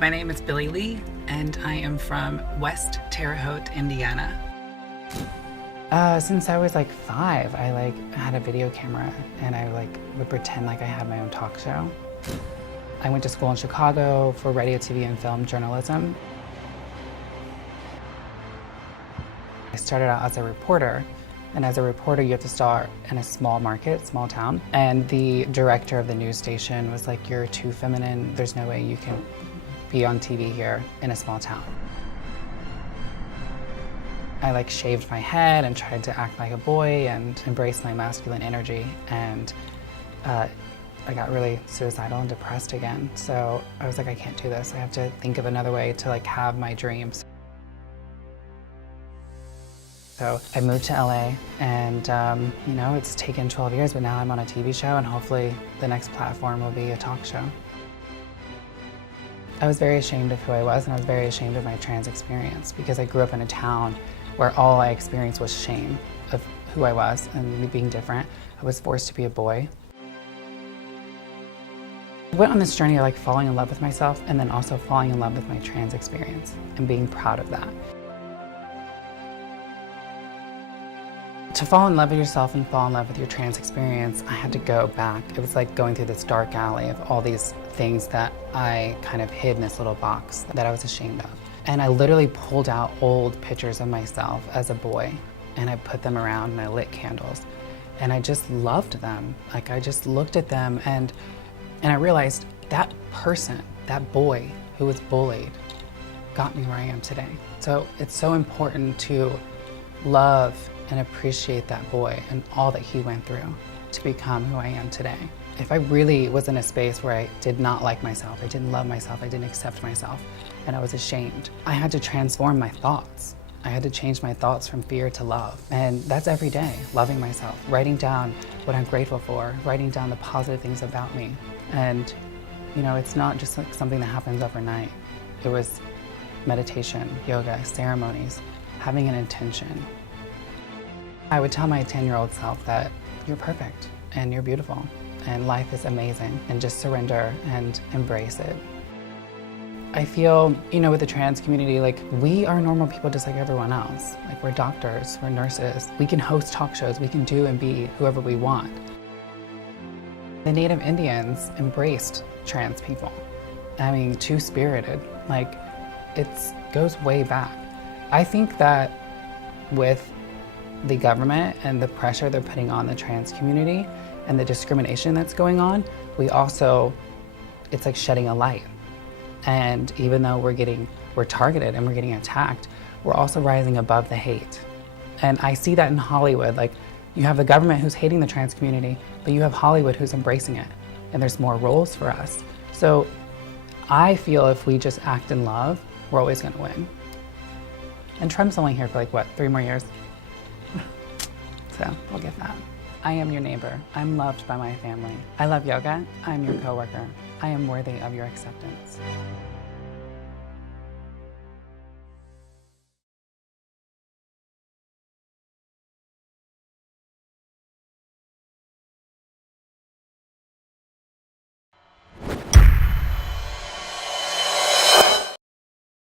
My name is Billie Lee, and I am from West Terre Haute, Indiana. Since I was like 5, I had a video camera and I would pretend like I had my own talk show. I went to school in Chicago for radio, TV, and film journalism. I started out as a reporter, and as a reporter you have to start in a small market, small town. And the director of the news station was like, "You're too feminine, there's no way you can be on TV here in a small town." I shaved my head and tried to act like a boy and embrace my masculine energy, and I got really suicidal and depressed again. So I was like, I can't do this. I have to think of another way to have my dreams. So I moved to LA, and it's taken 12 years, but now I'm on a TV show, and hopefully the next platform will be a talk show. I was very ashamed of who I was, and I was very ashamed of my trans experience because I grew up in a town where all I experienced was shame of who I was and me being different. I was forced to be a boy. I went on this journey of falling in love with myself, and then also falling in love with my trans experience and being proud of that. To fall in love with yourself and fall in love with your trans experience, I had to go back. It was like going through this dark alley of all these things that I kind of hid in this little box that I was ashamed of. And I literally pulled out old pictures of myself as a boy, and I put them around and I lit candles. And I just loved them. I just looked at them, and I realized that person, that boy who was bullied, got me where I am today. So it's so important to love and appreciate that boy and all that he went through to become who I am today. If I really was in a space where I did not like myself, I didn't love myself, I didn't accept myself, and I was ashamed, I had to transform my thoughts. I had to change my thoughts from fear to love. And that's every day, loving myself, writing down what I'm grateful for, writing down the positive things about me. And it's not just something that happens overnight. It was meditation, yoga, ceremonies, having an intention. I would tell my 10-year-old self that you're perfect and you're beautiful and life is amazing, and just surrender and embrace it. I feel, with the trans community, we are normal people just like everyone else. We're doctors, we're nurses, we can host talk shows, we can do and be whoever we want. The Native Indians embraced trans people. I mean, two-spirited, it goes way back. I think that with the government and the pressure they're putting on the trans community and the discrimination that's going on, it's like shedding a light. And even though we're targeted and we're getting attacked, we're also rising above the hate. And I see that in Hollywood. You have the government who's hating the trans community, but you have Hollywood who's embracing it. And there's more roles for us. So I feel if we just act in love, we're always gonna win. And Trump's only here for 3 more years? So we'll get that. I am your neighbor. I'm loved by my family. I love yoga. I'm your coworker. I am worthy of your acceptance.